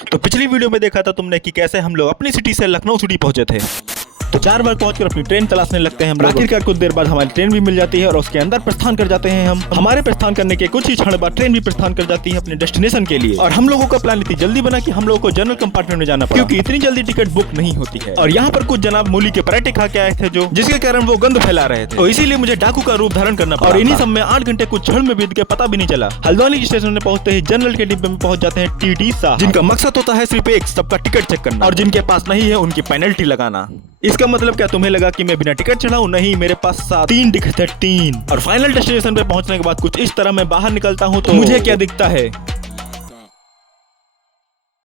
तो पिछली वीडियो में देखा था तुमने कि कैसे हम लोग अपनी सिटी से लखनऊ सिटी पहुंचे थे। तो 4 बार पहुंचकर अपनी ट्रेन तलाशने लगते हैं हम लोग। आखिरकार कुछ देर बाद हमारी ट्रेन भी मिल जाती है और उसके अंदर प्रस्थान कर जाते हैं हम। हमारे प्रस्थान करने के कुछ ही क्षण बाद ट्रेन भी प्रस्थान कर जाती है अपने डेस्टिनेशन के लिए। और हम लोगों का प्लान इतनी जल्दी बना कि हम लोगों को जनरल कंपार्टमेंट में जाना पड़ा, क्योंकि इतनी जल्दी टिकट बुक नहीं होती है। और यहाँ पर कुछ जनाब मूली के पराठे खा के आए थे जो जिसके कारण वो गंद फैला रहे थे, तो इसीलिए मुझे डाकू का रूप धारण करना पड़ा। और इन्हीं सब में 8 घंटे कुछ क्षण में बीत गए, पता भी नहीं चला। हल्द्वानी स्टेशन में पहुंचते ही जनरल के डिब्बे में पहुंच जाते हैं टीटी साहब, जिनका मकसद होता है सिर्फ एक सबका टिकट चेक करना, और जिनके पास नहीं है उनकी पेनल्टी लगाना। इसका मतलब क्या तुम्हें लगा कि मैं बिना टिकट चढ़ाऊं? नहीं, मेरे पास 3 टिकट थे, 3। और फाइनल डेस्टिनेशन पे पहुंचने के बाद कुछ इस तरह मैं बाहर निकलता हूं तो मुझे क्या दिखता है